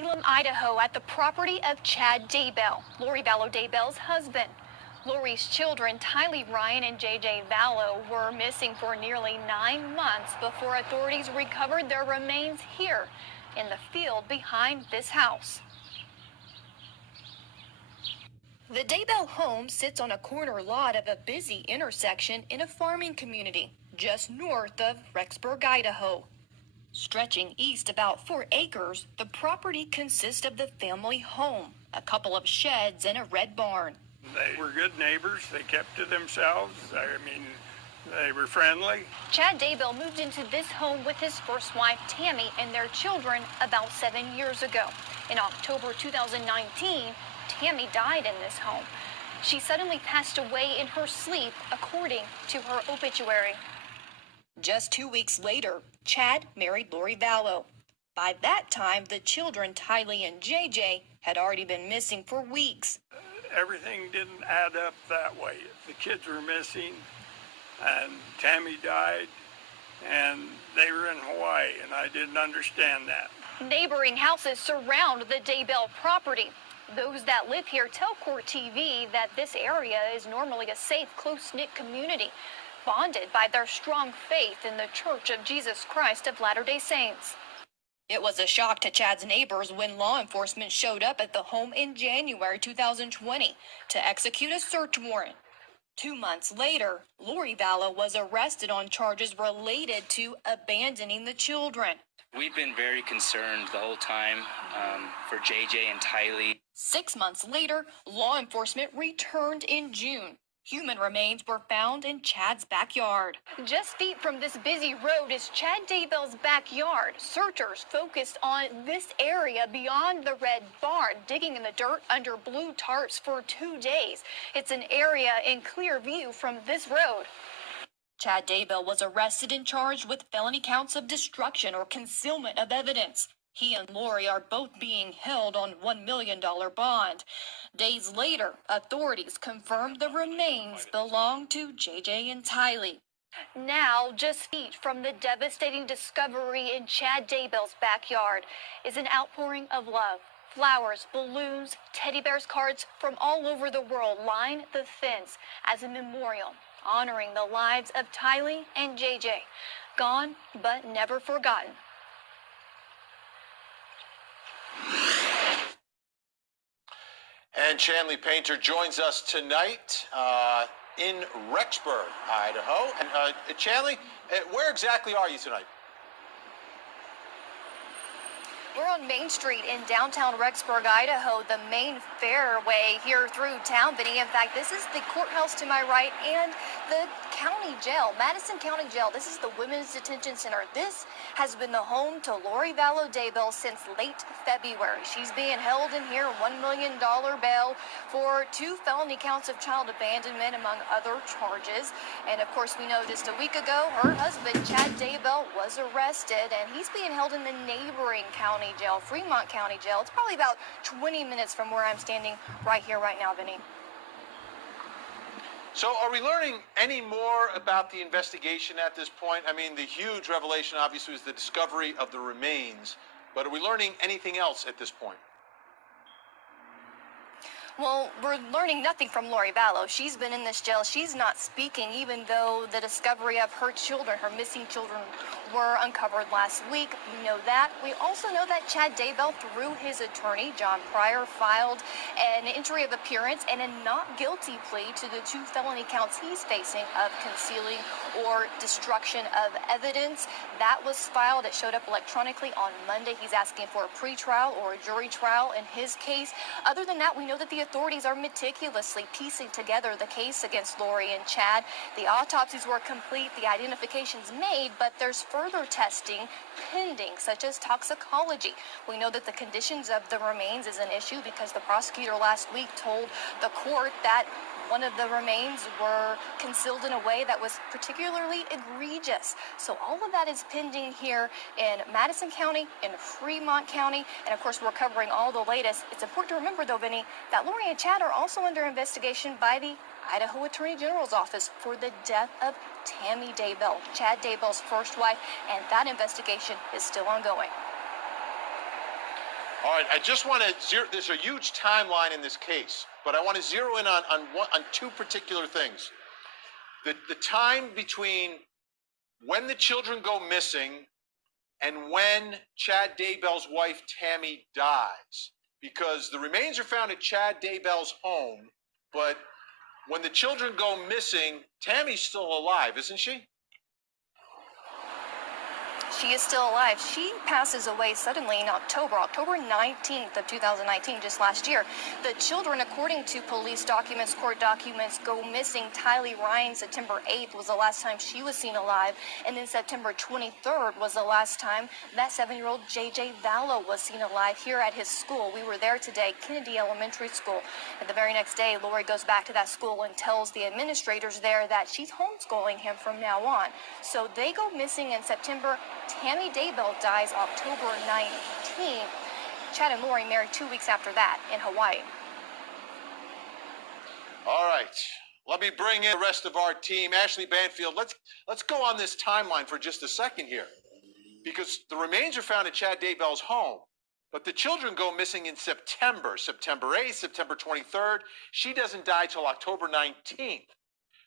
Salem, Idaho, at the property of Chad Daybell, Lori Vallow Daybell's husband. Lori's children, Tylee Ryan and JJ Vallow, were missing for nearly 9 months before authorities recovered their remains here in the field behind this house. The Daybell home sits on a corner lot of a busy intersection in a farming community just north of Rexburg, Idaho. Stretching east about 4 acres, the property consists of the family home, a couple of sheds, and a red barn. They were good neighbors. They kept to themselves. I mean, they were friendly. Chad Daybell moved into this home with his first wife, Tammy, and their children about 7 years ago. In October 2019, Tammy died in this home. She suddenly passed away in her sleep, according to her obituary. Just 2 weeks later, Chad married Lori Vallow. By that time, the children, Tylee and JJ, had already been missing for weeks. Everything didn't add up that way. The kids were missing, and Tammy died, and they were in Hawaii, and I didn't understand that. Neighboring houses surround the Daybell property. Those that live here tell Court TV that this area is normally a safe, close-knit community, bonded by their strong faith in the Church of Jesus Christ of Latter-day Saints. It was a shock to Chad's neighbors when law enforcement showed up at the home in January 2020 to execute a search warrant. 2 months later, Lori Vallow was arrested on charges related to abandoning the children. We've been very concerned the whole time for JJ and Tylee. 6 months later, law enforcement returned in June. Human remains were found in Chad's backyard. Just feet from this busy road is Chad Daybell's backyard. Searchers focused on this area beyond the red barn, digging in the dirt under blue tarps for 2 days. It's an area in clear view from this road. Chad Daybell was arrested and charged with felony counts of destruction or concealment of evidence. He and Lori are both being held on $1 million bond. Days later, authorities confirmed the remains belong to JJ and Tylee. Now, just feet from the devastating discovery in Chad Daybell's backyard is an outpouring of love. Flowers, balloons, teddy bears, cards from all over the world line the fence as a memorial, honoring the lives of Tylee and JJ, gone but never forgotten. And Chanley Painter joins us tonight in Rexburg, Idaho. And Chanley, where exactly are you tonight? We're on Main Street in downtown Rexburg, Idaho, the main fairway here through town, Vinny. In fact, this is the courthouse to my right and the county jail, Madison County Jail. This is the Women's Detention Center. This has been the home to Lori Vallow Daybell since late February. She's being held in here, $1 million bail for 2 felony counts of child abandonment, among other charges. And of course, we know just a week ago, her husband, Chad Daybell, was arrested, and he's being held in the neighboring county jail, Fremont County Jail. It's probably about 20 minutes from where I'm standing right here, right now, Vinny. So are we learning any more about the investigation at this point? I mean, the huge revelation obviously was the discovery of the remains, but are we learning anything else at this point? Well, we're learning nothing from Lori Vallow. She's been in this jail. She's not speaking, even though the discovery of her children, her missing children, were uncovered last week. We know that. We also know that Chad Daybell, through his attorney, John Pryor, filed an entry of appearance and a not guilty plea to the 2 felony counts he's facing of concealing or destruction of evidence. That was filed. It showed up electronically on Monday. He's asking for a pretrial or a jury trial in his case. Other than that, we know that the authorities are meticulously piecing together the case against Lori and Chad. The autopsies were complete, the identifications made, but there's further testing pending, such as toxicology. We know that the conditions of the remains is an issue because the prosecutor last week told the court that one of the remains were concealed in a way that was particularly egregious. So all of that is pending here in Madison County, in Fremont County, and of course we're covering all the latest. It's important to remember, though, Vinny, that Lori and Chad are also under investigation by the Idaho Attorney General's office for the death of Tammy Daybell, Chad Daybell's first wife, and that investigation is still ongoing. All right, I just want to zero. There's a huge timeline in this case, but I want to zero in on two particular things. The time between when the children go missing and when Chad Daybell's wife Tammy dies, because the remains are found at Chad Daybell's home, but when the children go missing, Tammy's still alive, isn't she? She is still alive. She passes away suddenly in October 19th of 2019, just last year. The children, according to police documents, court documents, go missing. Tylee Ryan, September 8th was the last time she was seen alive. And then September 23rd was the last time that 7-year-old JJ Vallow was seen alive here at his school. We were there today, Kennedy Elementary School. And the very next day, Lori goes back to that school and tells the administrators there that she's homeschooling him from now on. So they go missing in September. Tammy Daybell dies October 19th. Chad and Lori married 2 weeks after that in Hawaii. All right. Let me bring in the rest of our team. Ashley Banfield, let's go on this timeline for just a second here. Because the remains are found at Chad Daybell's home, but the children go missing in September 8th, September 23rd. She doesn't die till October 19th.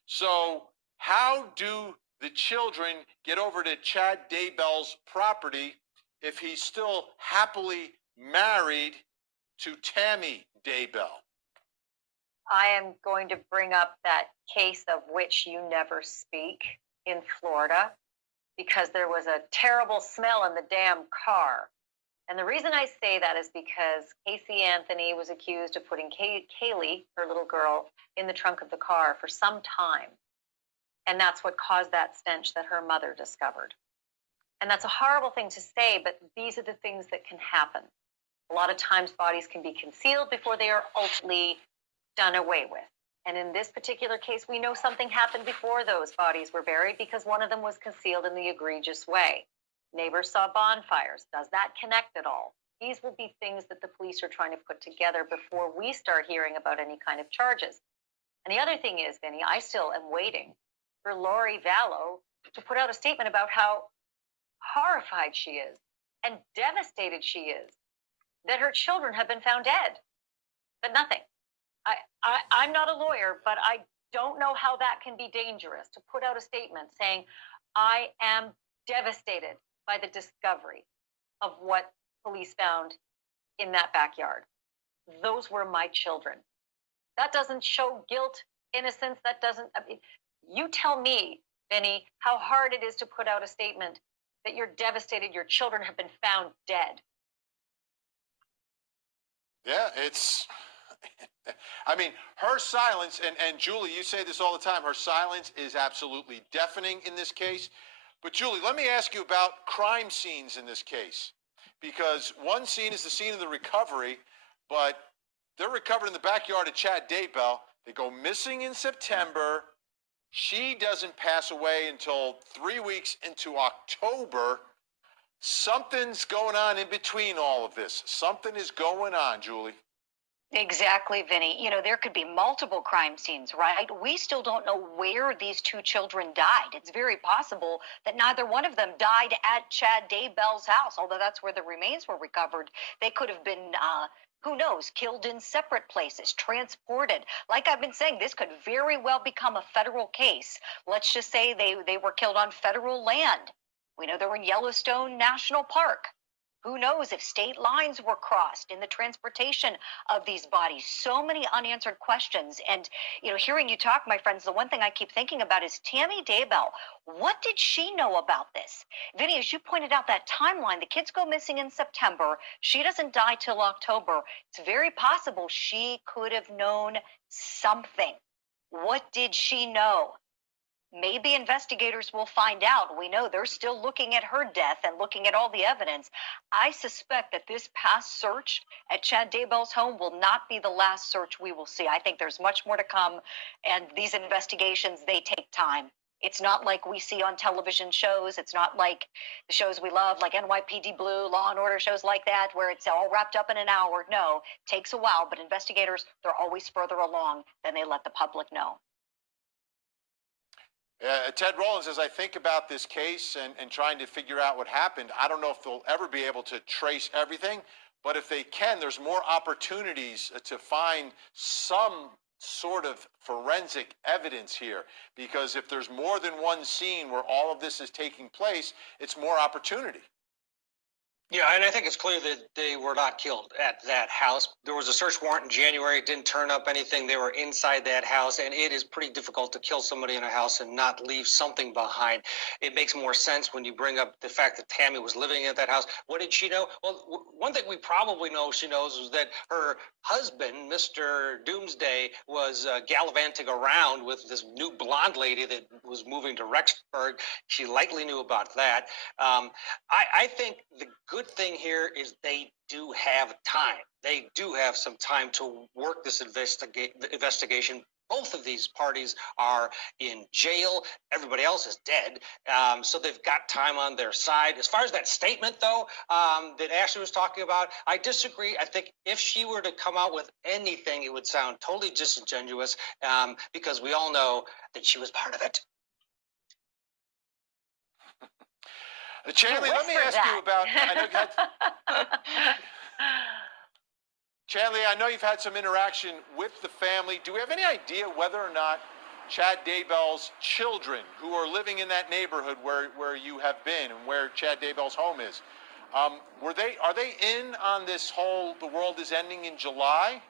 So how do the children get over to Chad Daybell's property if he's still happily married to Tammy Daybell? I am going to bring up that case of which you never speak in Florida, because there was a terrible smell in the damn car. And the reason I say that is because Casey Anthony was accused of putting Kaylee, her little girl, in the trunk of the car for some time. And that's what caused that stench that her mother discovered. And that's a horrible thing to say, but these are the things that can happen. A lot of times bodies can be concealed before they are ultimately done away with. And in this particular case, we know something happened before those bodies were buried because one of them was concealed in the egregious way. Neighbors saw bonfires. Does that connect at all? These will be things that the police are trying to put together before we start hearing about any kind of charges. And the other thing is, Vinny, I still am waiting for Lori Vallow to put out a statement about how horrified she is and devastated she is that her children have been found dead. But nothing. I'm not a lawyer, but I don't know how that can be dangerous to put out a statement saying, I am devastated by the discovery of what police found in that backyard. Those were my children. That doesn't show guilt, innocence. That doesn't, I mean, you tell me, Vinny, how hard it is to put out a statement that you're devastated your children have been found dead. Yeah, it's, I mean, her silence, and Julie, you say this all the time, her silence is absolutely deafening in this case. But Julie, let me ask you about crime scenes in this case. Because one scene is the scene of the recovery, but they're recovered in the backyard of Chad Daybell. They go missing in September. She doesn't pass away until 3 weeks into October. Something's going on in between all of this. Something is going on, Julie. Exactly, Vinny. You know, there could be multiple crime scenes, right? We still don't know where these two children died. It's very possible that neither one of them died at Chad Daybell's house, although that's where the remains were recovered. They could have been, who knows, killed in separate places, transported. Like I've been saying, this could very well become a federal case. Let's just say they were killed on federal land. We know they were in Yellowstone National Park. Who knows if state lines were crossed in the transportation of these bodies? So many unanswered questions. And, you know, hearing you talk, my friends, the one thing I keep thinking about is Tammy Daybell. What did she know about this? Vinny, as you pointed out, that timeline, the kids go missing in September. She doesn't die till October. It's very possible she could have known something. What did she know? Maybe investigators will find out. We know they're still looking at her death and looking at all the evidence. I suspect that this past search at Chad Daybell's home will not be the last search we will see. I think there's much more to come, and these investigations, they take time. It's not like we see on television shows. It's not like the shows we love, like NYPD Blue, Law and Order, shows like that, where it's all wrapped up in an hour. No, it takes a while, but investigators, they're always further along than they let the public know. Ted Rollins, as I think about this case and trying to figure out what happened, I don't know if they'll ever be able to trace everything, but if they can, there's more opportunities to find some sort of forensic evidence here, because if there's more than one scene where all of this is taking place, it's more opportunity. Yeah, and I think it's clear that they were not killed at that house. There was a search warrant in January. It didn't turn up anything. They were inside that house, and it is pretty difficult to kill somebody in a house and not leave something behind. It makes more sense when you bring up the fact that Tammy was living at that house. What did she know? Well, one thing we probably know she knows was that her husband, Mr. Doomsday, was gallivanting around with this new blonde lady that was moving to Rexburg. She likely knew about that. I think the good thing here is they do have time. They do have some time to work this investigation. Both of these parties are in jail. Everybody else is dead. So they've got time on their side. As far as that statement, though, that Ashley was talking about, I disagree. I think if she were to come out with anything, it would sound totally disingenuous, because we all know that she was part of it. Chanley, let me ask you about, Chanley, I know you've had some interaction with the family. Do we have any idea whether or not Chad Daybell's children, who are living in that neighborhood where you have been and where Chad Daybell's home is, are they in on this whole "the world is ending in July"?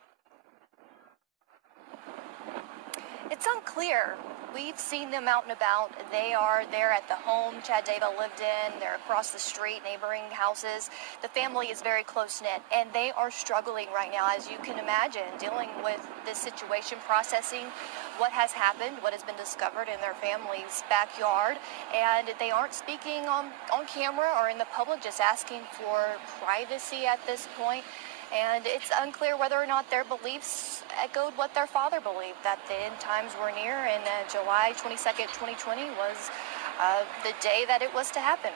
It's unclear. We've seen them out and about. They are there at the home Chad Daybell lived in. They're across the street, neighboring houses. The family is very close-knit, and they are struggling right now, as you can imagine, dealing with this situation, processing what has happened, what has been discovered in their family's backyard, and they aren't speaking on camera or in the public, just asking for privacy at this point. And it's unclear whether or not their beliefs echoed what their father believed, that the end times were near, and July 22nd, 2020 was the day that it was to happen.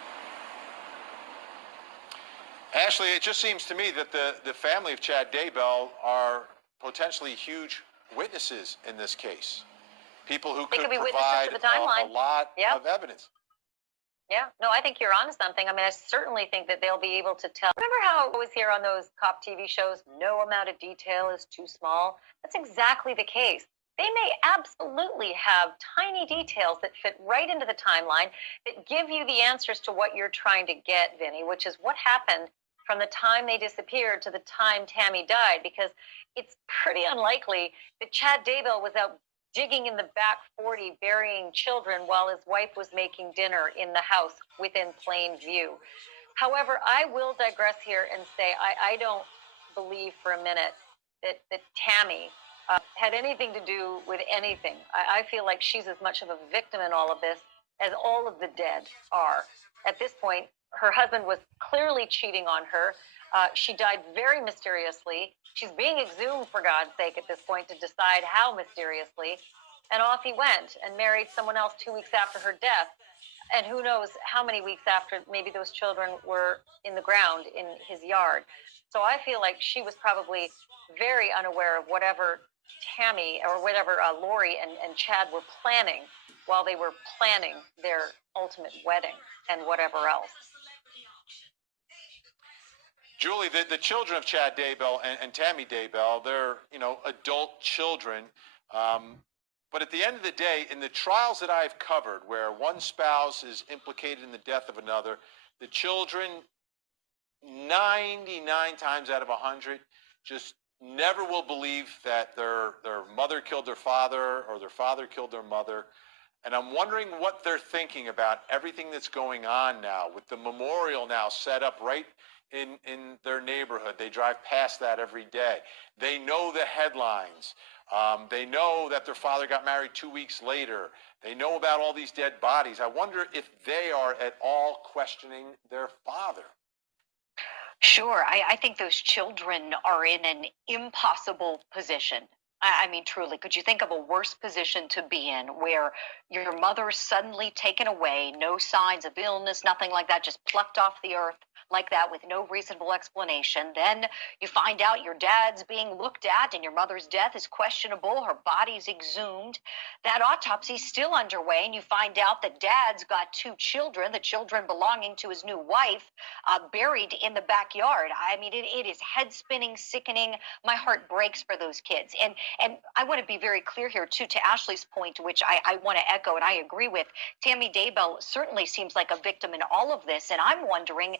Ashley, it just seems to me that the family of Chad Daybell are potentially huge witnesses in this case. People who could provide a lot of evidence. Yeah, no, I think you're onto something. I mean, I certainly think that they'll be able to tell. Remember how I always hear on those cop TV shows, no amount of detail is too small? That's exactly the case. They may absolutely have tiny details that fit right into the timeline that give you the answers to what you're trying to get, Vinny, which is what happened from the time they disappeared to the time Tammy died, because it's pretty unlikely that Chad Daybell was out digging in the back 40, burying children while his wife was making dinner in the house within plain view. However, I will digress here and say I don't believe for a minute that Tammy had anything to do with anything. I feel like she's as much of a victim in all of this as all of the dead are. At this point, her husband was clearly cheating on her. She died very mysteriously. She's being exhumed, for God's sake, at this point, to decide how mysteriously. And off he went and married someone else 2 weeks after her death. And who knows how many weeks after maybe those children were in the ground in his yard. So I feel like she was probably very unaware of whatever Tammy or whatever Lori and Chad were planning while they were planning their ultimate wedding and whatever else. Julie, the children of Chad Daybell and Tammy Daybell, they're, adult children. But at the end of the day, in the trials that I've covered, where one spouse is implicated in the death of another, the children, 99 times out of 100, just never will believe that their mother killed their father or their father killed their mother. And I'm wondering what they're thinking about everything that's going on now, with the memorial now set up right in their neighborhood. They drive past that every day. They know the headlines. They know that their father got married 2 weeks later. They know about all these dead bodies. I wonder if they are at all questioning their father. Sure. I think those children are in an impossible position. I mean, truly, could you think of a worse position to be in, where your mother is suddenly taken away, no signs of illness, nothing like that, just plucked off the earth? like that with no reasonable explanation. Then you find out your dad's being looked at and your mother's death is questionable. Her body's exhumed. That autopsy's still underway, and you find out that dad's got 2 children, the children belonging to his new wife, buried in the backyard. I mean, it is head-spinning, sickening. My heart breaks for those kids. And I want to be very clear here, too, to Ashley's point, which I want to echo and I agree with. Tammy Daybell certainly seems like a victim in all of this, and I'm wondering,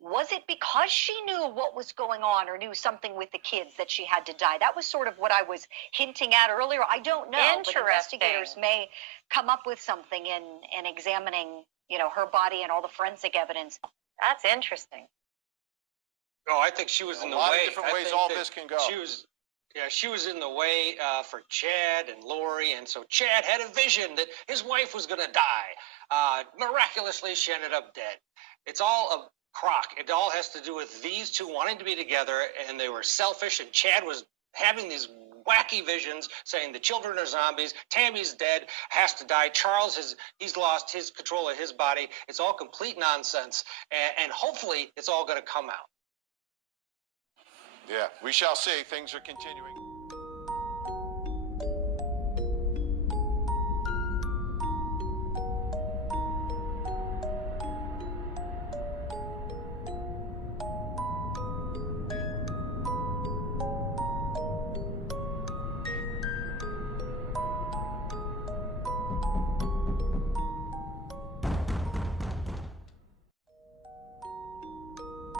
was it because she knew what was going on or knew something with the kids that she had to die? That was sort of what I was hinting at earlier. I don't know. But investigators may come up with something in examining, her body and all the forensic evidence. That's interesting. Oh, I think she was in the way. A lot of different ways all this can go. She was in the way for Chad and Lori, and so Chad had a vision that his wife was going to die. Miraculously, she ended up dead. It's all a crock. It all has to do with these two wanting to be together, and they were selfish, and Chad was having these wacky visions saying the children are zombies, Tammy's dead, has to die, Charles he's lost his control of his body. It's all complete nonsense, and hopefully it's all going to come out. Yeah, we shall see. Things are continuing.